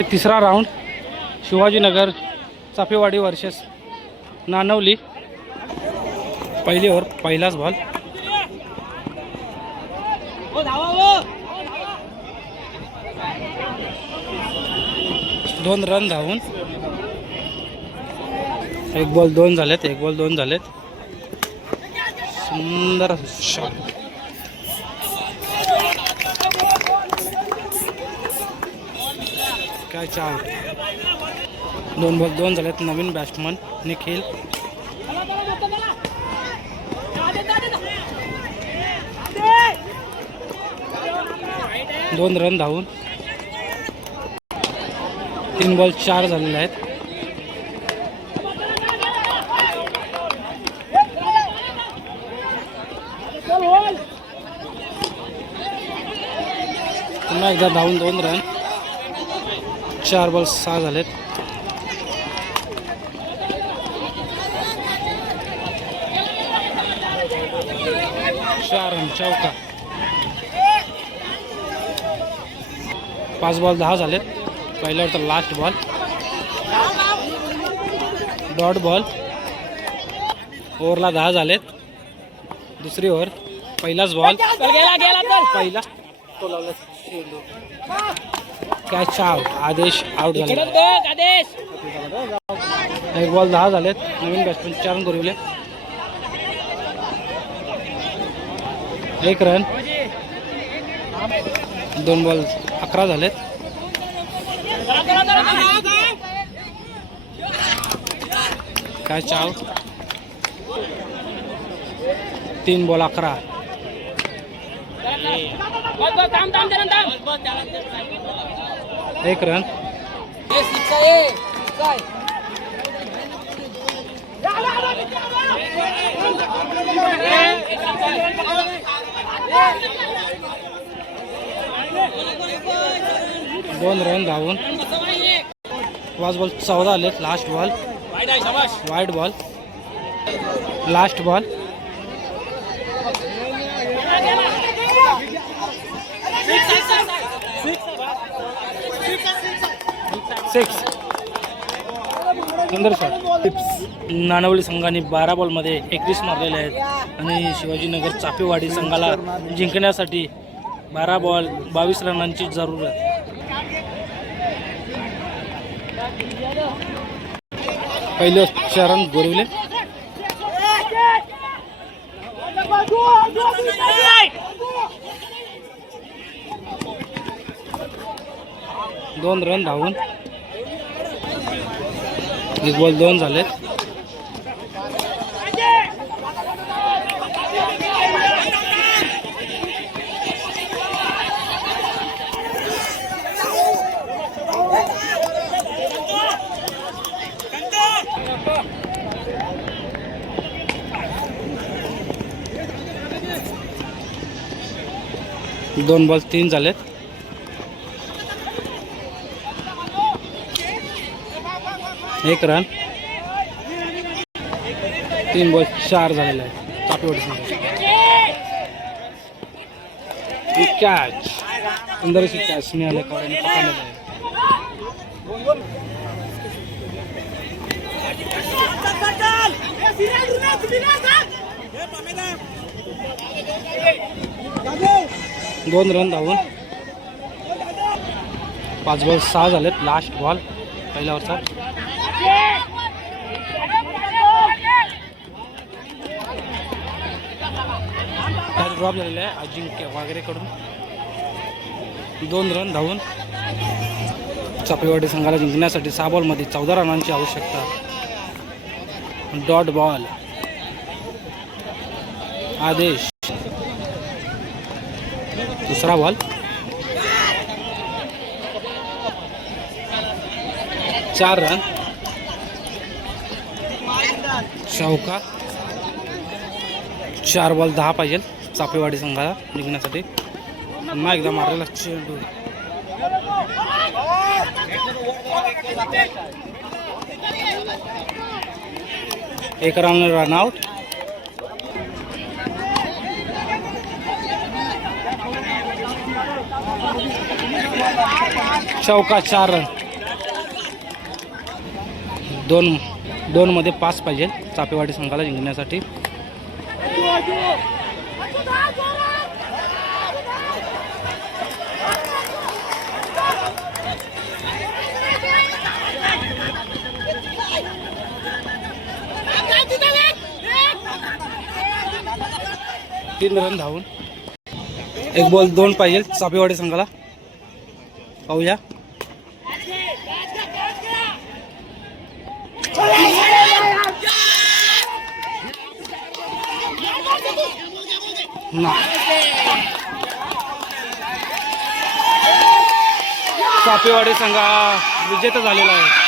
तिसरा round Shivajinagar Chafewadi versus नानवली. पहिली over पहिलाच बॉल. दोन रन धावून. एक बॉल दोन झालेत. सुंदर शॉट. Catch out. दोन बॉल दोन झालेत. नवीन बॅट्समन निखिल. दोन रन धावून. 3 बॉल 4 झालेले आहेत. पुन्हा एकदा धावून 2 रन. 4 बॉल 6 झालेत. चौका. 5 बॉल 10 झालेत. पहिल्यावर तर लास्ट बॉल. Dot ball. ओव्हरला 10 झालेत. दुसरी ओव्हर पहिलाच बॉल. पहिला कॅच आउट. आदेश आउट झाले. एक बॉल 10 झालेत. नवीन बॅट्समन 4 रन करूले. 1 रन. 2 बॉल 11 झालेत. Catch out. 3 बॉल 11. एक रन. दोन रन धावून. 5 बॉल 14 आलेत. Last ball. Wide ball. Last ball. Six. सुंदर शॉट. नानवली संघाने 12 बॉलमध्ये 21 मारलेले आहेत आणि शिवाजीनगर चाफेवाडी संघाला जिंकण्यासाठी 12 बॉल 22 रनांची जरूरत. पहिले 4 रन गोरवले. दोन रन धावून. 1 बॉल 2 झालेत. दोन बॉल 3 झालेत. एक रन. 3 बॉल 4 झालेले आहेत. चाफेवाडी कॅच. सुंदर अशी कॅच मिळाले. कवड्याने पकडलेलं आहे. दोन रन धावून. 5 बॉल 6 झालेत. Last ball पहिल्यावरचा. ड्रॉप झालेला आहे अजिंक्य वागरेकडून. 2 रन धावून. चाफेवाडी संघाला जिंकण्यासाठी 6 बॉलमध्ये 14 रनांची आवश्यकता. Dot ball. आदेश. दुसरा बॉल. 4 रन. चौका. 4 बॉल 10 पाहिजे चाफेवाडी संघाला जिंकण्यासाठी. पुन्हा एकदा मारलेला चेंडू. एक रन आउट. चौका 4 रन. दोन मध्ये 5 पाहिजे चापेवाडी संघाला जिंकण्यासाठी. तीन रन धावून 1 बॉल 2 पाहिजे चापेवाडी संघाला. पाहूया. चापेवाडी संघ विजेता झालेला आहे.